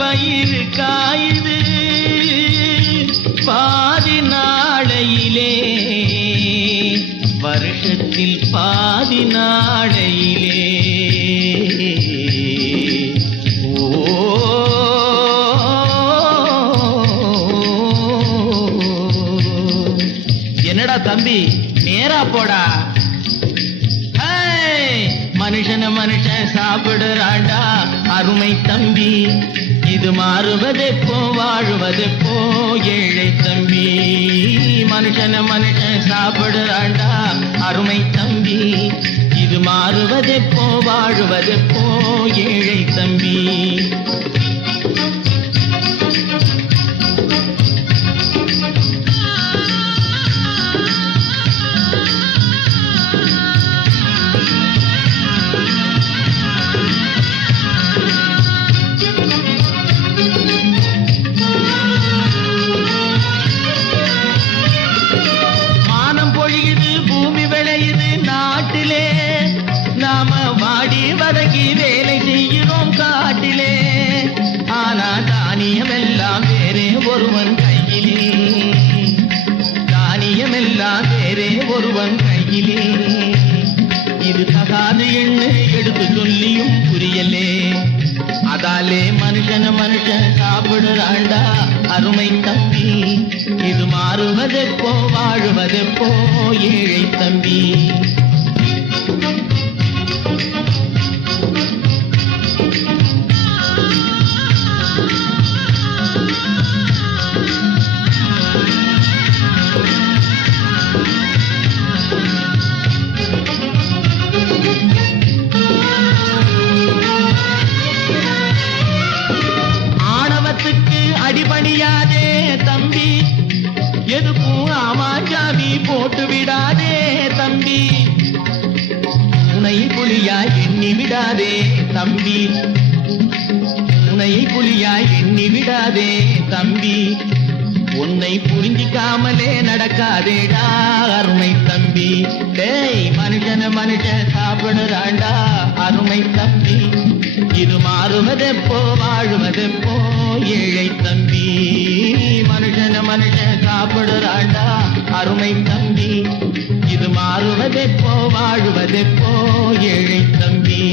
பயிறு காயுது பாதி நாளையிலே, வருஷத்தில் பாதி நாளையிலே. என்னடா தம்பி நேரா போடா. மனுஷன மனுஷன் சாப்பிடுறாண்டா அருமை தம்பி. இது மாறுவதெப்போ வாழுவதெப்போ ஏழை தம்பி. மனுஷன மனுஷன் சாப்பிடுறாண்டா அருமை தம்பி. இது மாறுவதெப்போ வாழுவதெப்போ ஏழை தம்பி. நாம வாடி வதக்கி வேலை செய்கிறோம் காட்டிலே. ஆனா தானியம் எல்லாம் வேறே ஒருவன் கையிலே. தானியம் எல்லாம் வேறே ஒருவன் கையிலே. இது தகாது என்று எடுத்து சொல்லியும் புரியலே. அதாலே மனுஷன மனுஷன் சாப்பிடுறாண்டா அருமை தம்பி. இது மாறுவதெப்போ வாழுவதெப்போ ஏழை தம்பி. அடிபணியாதே தம்பி, எதுக்கும் ஆமாஞ்சாமி போட்டு விடாதே தம்பி. உனை புலியா எண்ணி விடாதே தம்பி. உனை புலியா எண்ணி விடாதே தம்பி. உன்னை புரிஞ்சிக்காமலே நடக்காதேடா அருமை தம்பி. டேய் மனுஷன மனுஷன் சாப்பிடுறாண்டா அருமை தம்பி. இது மாறுவதெப்போ வாழுவதெப்போ ஏழை தம்பி. மனுஷன மனுஷன் சாப்பிடுறாண்டா அருமை தம்பி. இது மாறுவதெப்போ வாழுவதெப்போ ஏழை தம்பி.